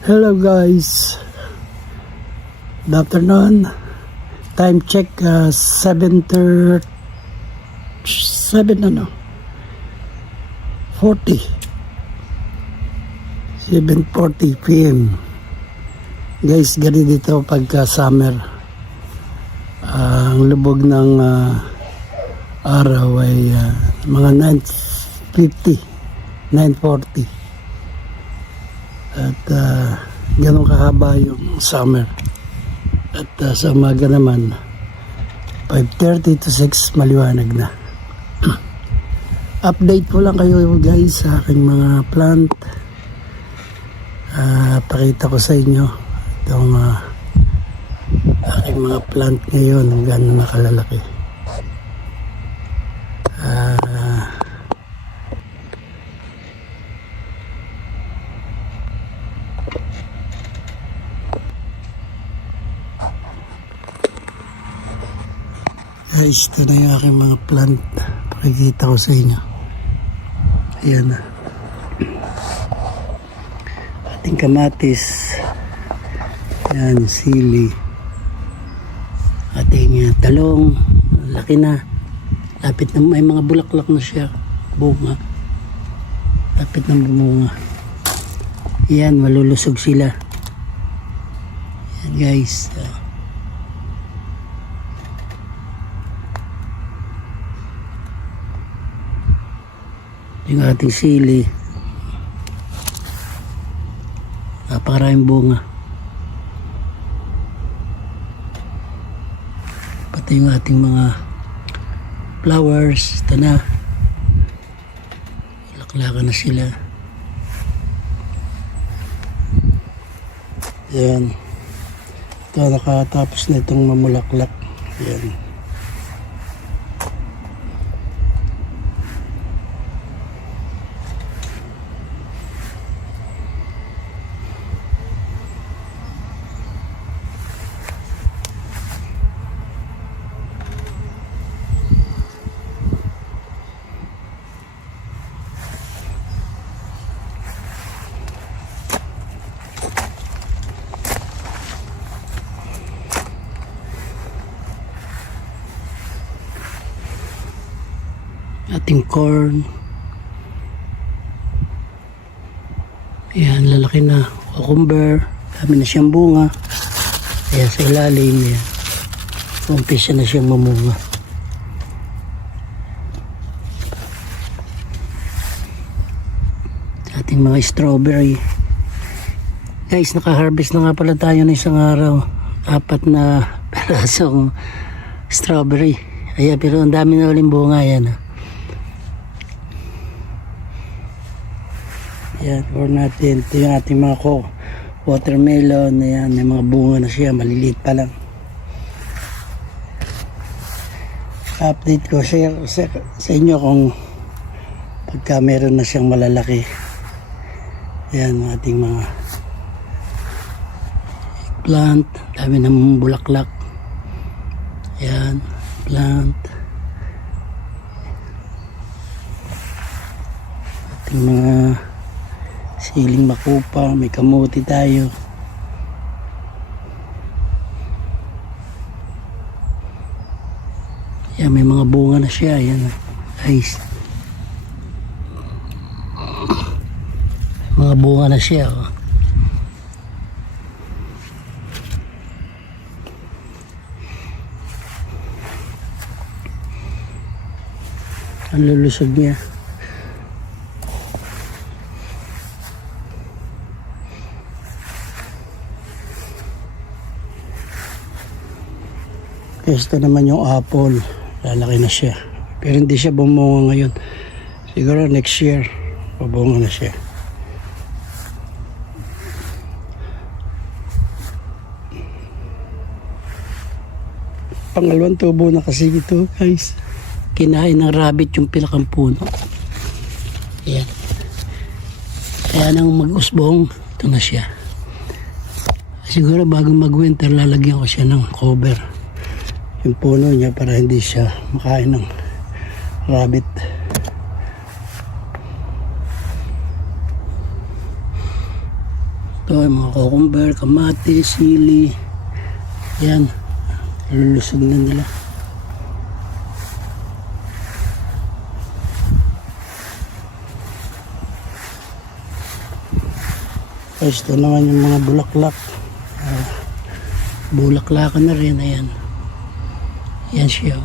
Hello guys, good afternoon. Time check 7:30 7:40 p.m. Guys, gani dito pagka summer. Ang lubog ng araw ay mga 9:40. At ganun kahaba yung summer. At sa umaga naman 5:30 to 6 maliwanag na. Update ko lang kayo guys sa aking mga plant. Pakita ko sa inyo itong aking mga plant ngayon kung gaano nakalalaki. Guys, ito na yung aking mga plant. Pakikita ko sa inyo. Ayan na. Ating kamatis. Ayan, sili. Ating talong. Laki na. Lapit na, may mga bulaklak na siya. Bunga. Lapit na bumunga. Ayan, malulusog sila. Ayan guys. Yung ating sili, napakaraming bunga. Pati yung ating mga flowers, ito na, laklakan na sila. Yan, ito nakatapos na itong mamulaklak. Yan. Ating corn. Ayan, lalaki na. Cucumber. Dami na siyang bunga. Ayan, sa ilalim. Ayan. Umpisa na siyang mamunga. Ating mga strawberry. Guys, naka-harvest na nga pala tayo ng isang araw. 4 na perasong strawberry. Ayan, pero ang dami na uling bunga. Ayan. Yan, or natin. Ito yung ating mga watermelon. Ayan, may mga bunga na siya. Maliliit pa lang. Update ko, share sa inyo kung pagka meron na siyang malalaki. Ayan, ating mga plant. Dami ng bulaklak. Ayan, plant. Ating mga siling makupa, may kamuti tayo. Yan, may mga bunga na siya. Yan, guys. Mga bunga na siya. Oh. Ang lulusog niya. Ito naman yung apple, lalaki na siya, pero hindi siya bumunga ngayon. Siguro next year bubunga na siya. Pangalawang tubo na kasi ito guys. Kinain ng rabbit yung pinakang puno. Ayan. Kaya nang mag-usbong, ito na siya. Siguro bago mag-winter lalagyan ko siya ng cover yung puno niya para hindi siya makain ng rabbit. Ito ay mga cucumber, kamatis, sili. Yan. Lulusog na nila. Tapos ito naman yung mga bulaklak. Bulaklakan na rin. Ayan. Yan siya.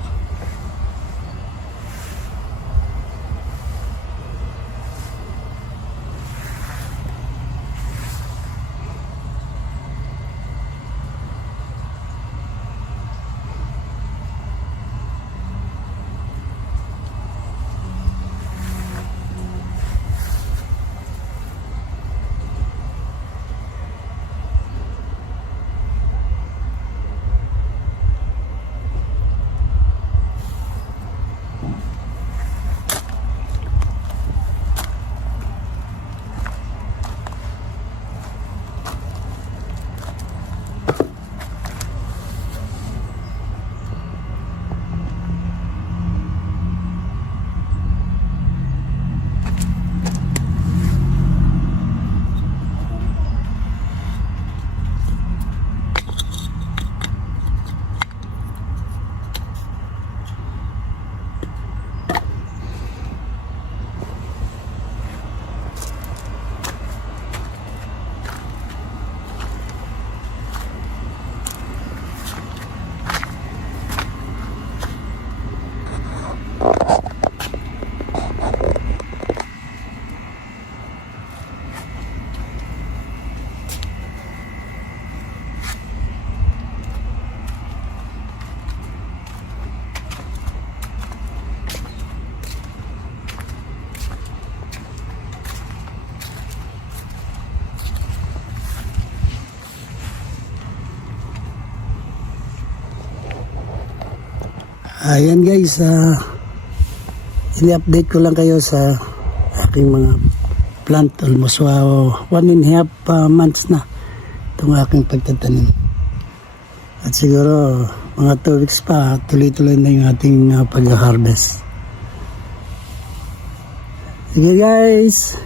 Ayan guys, ini-update ko lang kayo sa aking mga plant. Almost 1.5 months na itong aking pagtatanim. At siguro mga 2 weeks pa, tuloy-tuloy na yung ating pag-harvest. Sige guys!